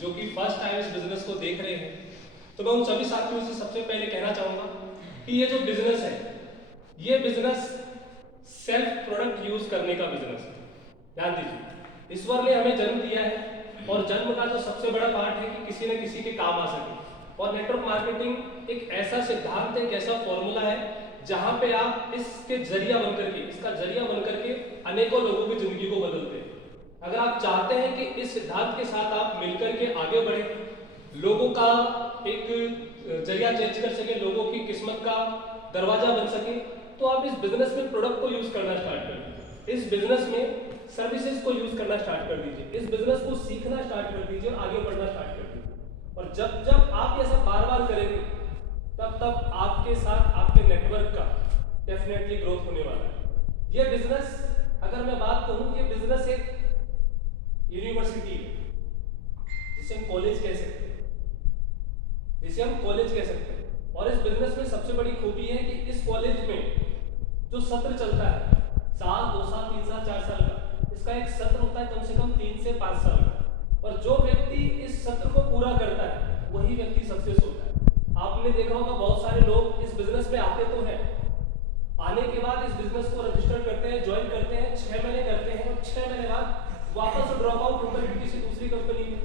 जो कि first time इस बिजनेस को देख रहे हैं, तो मैं उन सभी साथियों से सबसे पहले कहना चाहूँगा कि ये जो बिजनेस है, ये बिजनेस सेल्फ प्रोडक्ट यूज करने का बिजनेस है। ध्यान दीजिए, ईश्वर ने हमें जन्म दिया है और जन्म का जो सबसे बड़ा पार्ट है कि किसी न किसी के काम आ सके। और नेटवर्क मार्केटिंग एक ऐसा सिद्धांत है, एक ऐसा फॉर्मूला है जहां पे आप इसके जरिया बनकर के, इसका जरिया बनकर के अनेकों लोगों की जिंदगी को बदलते हैं। अगर आप चाहते हैं कि इस सिद्धांत के साथ आप मिलकर के आगे बढ़े, लोगों का एक जरिया चेंज कर सके, लोगों की किस्मत का दरवाजा बन सके, तो आप इस बिजनेस में प्रोडक्ट को यूज करना स्टार्ट कर दीजिए, इस बिजनेस में सर्विसेज को यूज करना स्टार्ट कर दीजिए, इस बिजनेस को सीखना स्टार्ट कर दीजिए और आगे बढ़ना स्टार्ट कर दीजिए। और जब जब आप ये सब बार बार करेंगे, तब तब आपके साथ आपके नेटवर्क का डेफिनेटली ग्रोथ होने वाला है। ये बिजनेस, अगर मैं बात करूं, ये बिजनेस एक यूनिवर्सिटी है, जिसे हम कॉलेज कह सकते हैं, जिसे हम कॉलेज कह सकते हैं। और इस बिजनेस में सबसे बड़ी खूबी है कि इस कॉलेज में जो सत्र चलता है, साल 2 साल 3 साल 4 साल का, इसका एक सत्र होता है कम से कम 3 से 5 साल का। और जो व्यक्ति इस सत्र को पूरा करता है, वही व्यक्ति सक्सेस होता है। आपने देखा होगा बहुत सारे लोग इस बिजनेस में आते तो हैं, आने के बाद इस बिजनेस को रजिस्टर करते हैं, ज्वाइन करते हैं, 6 महीने करते हैं और 6 महीने बाद वापस ड्रॉप आउट होकर किसी दूसरी कंपनी में,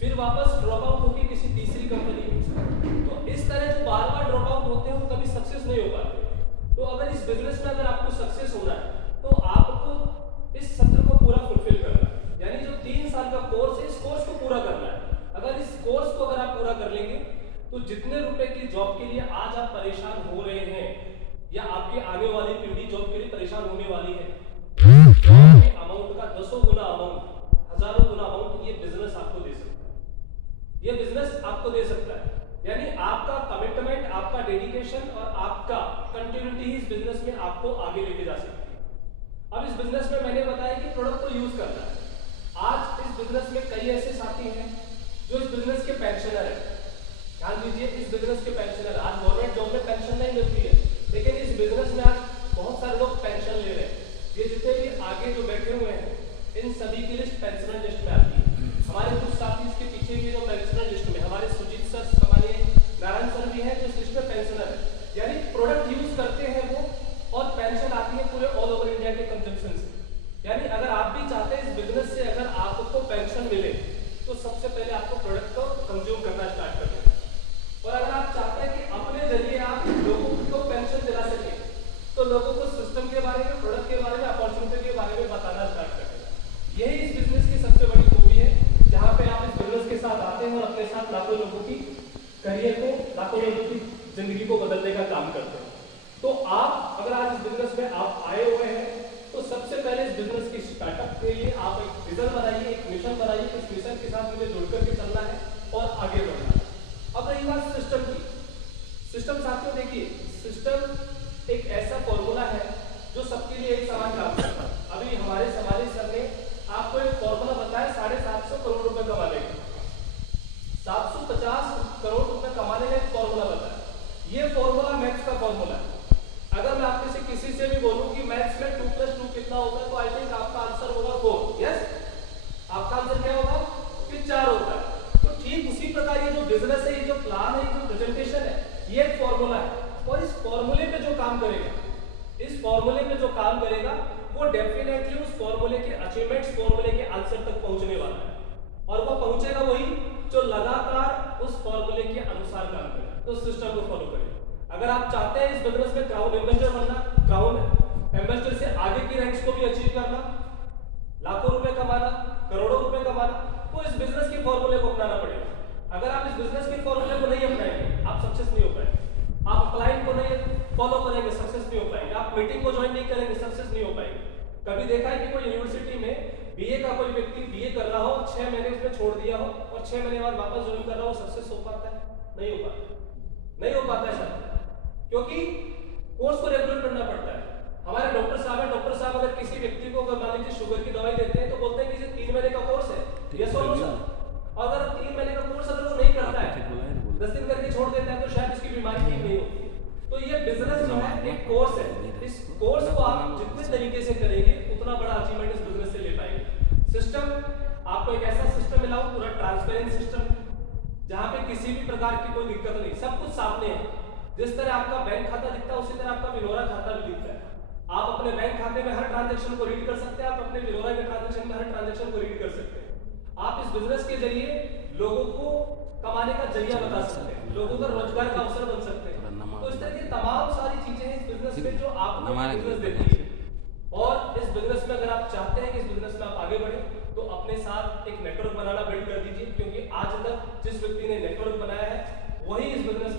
फिर वापस ड्रॉप आउट होकर किसी तीसरी कंपनी में। तो इस तरह जो बार बार ड्रॉप आउट होते हैं वो कभी सक्सेस नहीं हो पाते। तो अगर इस बिजनेस में अगर आपको सक्सेस होना है, तो आपको इस सत्र को पूरा फुलफिल करना है, यानी जो 3 साल का कोर्स है, इस कोर्स को पूरा करना है। अगर इस कोर्स को अगर आप पूरा कर लेंगे, तो जितने रुपए की जॉब के लिए आज आप परेशान हो रहे हैं, या आपकी आने वाली पीढ़ी जॉब के लिए परेशान होने वाली है, जॉब के अमाउंट का 10 गुना अमाउंट, हजारों गुना अमाउंट ये बिजनेस आपको दे सकता है। ये बिजनेस आपको दे सकता है, यानी आपका कमिटमेंट, आपका डेडिकेशन और आपका कंटिन्यूटी ही इस बिजनेस में आपको आगे लेके जा सकती है। अब इस बिजनेस में मैंने बताया कि प्रोडक्ट को यूज करना है। आज इस बिजनेस में कई ऐसे साथी हैं जो इस बिजनेस के पेंशनर हैं। ध्यान दीजिए, इस बिजनेस के पेंशनर, आज गवर्नमेंट जॉब में पेंशन नहीं मिलती है, लेकिन इस बिजनेस में आज बहुत सारे लोग पेंशन ले रहे हैं। ये जितने भी आगे जो बैठे हुए हैं, इन सभी की लिस्ट पेंशनर लिस्ट में आती है। हमारे कुछ साथी इसके पीछे भी जो पेंशनर लिस्ट में, हमारे सुजीत सर, हमारे नारायण सर भी हैं जो इस लिस्ट में पेंशनर है, यानी प्रोडक्ट यूज करते हैं वो, और पेंशन आती है पूरे ऑल ओवर इंडिया के कंजम्पशन से। यानी अगर आप भी चाहते हैं इस बिजनेस से अगर आपको पेंशन मिले, तो सबसे पहले आपको प्रोडक्ट को कंज्यूम करना स्टार्ट कर देना। और अगर आप चाहते हैं कि अपने जरिए आप लोगों को पेंशन दिला सके, तो लोगों को सिस्टम के बारे में, प्रोडक्ट के बारे में, अपॉर्चुनिटी के बारे में बताना स्टार्ट कर देना। यही इस बिजनेस की सबसे बड़ी खूबी है, जहां पे आप इस बिजनेस के साथ आते हैं और अपने साथ लाखों लोगों की करियर को, लाखों लोगों की जिंदगी को बदलने का काम करते हैं। तो आप अगर आज इस बिजनेस में आप आए हुए हैं, तो सबसे पहले इस बिजनेस की स्टार्टअप के लिए आप एक विजन बनाइए, एक मिशन बनाइए, इस मिशन के साथ मुझे जुड़ करके चलना है और आगे बढ़ना है। अब रही बात सिस्टम की। सिस्टम साथियों देखिए, सिस्टम एक ऐसा फॉर्मूला है जो सबके लिए एक समान काम करता है। अभी हमारे समाली सर ने आपको एक फॉर्मूला बताया 750 करोड़ रुपए कमाने का, 750 करोड़ रुपए कमाने का एक फॉर्मूला बताया। ये फॉर्मूला मैथ्स का फॉर्मूला है। अगर मैं आपके से किसी से भी बोलूं कि मैथ्स में 2 + 2 कितना होगा, तो आई थिंक आपका आंसर होगा 4। यस, आपका आंसर क्या होगा कि 4 होगा। तो ठीक उसी प्रकार ये जो बिजनेस है, ये जो प्लान है, ये जो प्रेजेंटेशन है, ये एक फॉर्मूला है। और इस फॉर्मूले पे जो काम करेगा, इस फॉर्मूले पे जो काम करेगा, वो डेफिनेटली उस फॉर्मूले के अचीवमेंट्स, फॉर्मूले के आंसर तक पहुंचने वाला है। और वो पहुंचेगा वही जो लगातार उस फॉर्मूले के अनुसार काम करे, तो सिस्टम को फॉलो करे। अगर आप चाहते हैं इस बिजनेस में क्राउन इन्वेस्टर बनना, क्राउन इन्वेस्टर से आगे की रैंक्स को भी अचीव करना, लाखों रुपए कमाना, करोड़ों रुपए कमाना, तो इस बिजनेस के फॉर्मूले को अपनाना पड़ेगा। अगर आप इस बिजनेस के फॉर्मूले को नहीं अपनाएंगे, आप सक्सेस नहीं हो पाएंगे। आप अपलाइन को नहीं फॉलो करेंगे, सक्सेस नहीं हो पाएंगे। आप मीटिंग को ज्वाइन नहीं करेंगे, सक्सेस नहीं हो पाएंगे। कभी देखा है कि कोई यूनिवर्सिटी में बीए का कोई व्यक्ति बीए कर रहा हो, 6 महीने उसने छोड़ दिया हो और 6 महीने बाद वापस ज्वाइन कर रहा हो, सक्सेस हो पाता है? नहीं हो पाता, नहीं हो पाता है सर, क्योंकि कोर्स को रेगुलर करना पड़ता है। हमारे डॉक्टर साहब है, डॉक्टर साहब अगर किसी व्यक्ति को मान लीजिए शुगर की दवाई देते हैं, तो बोलते हैं कि ये 3 महीने का कोर्स है, यस और नो सर। अगर 3 महीने का कोर्स अगर वो नहीं करता है, 10 दिन करके छोड़ देता है, तो शायद उसकी बीमारी ठीक नहीं होती। तो ये बिजनेस जो है एक कोर्स है। इस कोर्स को आप जितने तरीके से करेंगे, उतना बड़ा अचीवमेंट इस बिजनेस से ले पाएंगे। सिस्टम आपको आपको एक ऐसा सिस्टम मिला हो, पूरा ट्रांसपेरेंट सिस्टम, जहां पे किसी भी प्रकार की कोई दिक्कत नहीं, सब कुछ सामने है। जिस तरह आपका बैंक खाता दिखता है उसी तरह आपका विनोरा खाता भी दिखता है। आप अपने बैंक खाते में हर ट्रांजैक्शन को रीड कर सकते हैं, आप अपने विनोरा के ट्रांजैक्शन में हर ट्रांजैक्शन को रीड कर सकते हैं। आप इस बिजनेस के जरिए लोगों को कमाने का जरिया बता सकते हैं, लोगों का रोजगार का अवसर बन सकते हैं। तो इस तरह की तमाम सारी चीजें हैं इस बिजनेस में जो आपको बिजनेस देती है। और इस बिजनेस में अगर आप चाहते हैं कि इस बिजनेस में आप आगे बढ़े, तो अपने साथ एक नेटवर्क बनाना बिल्ड कर दीजिए, क्योंकि आज तक जिस व्यक्ति ने नेटवर्क बनाया है वही इस बिजनेस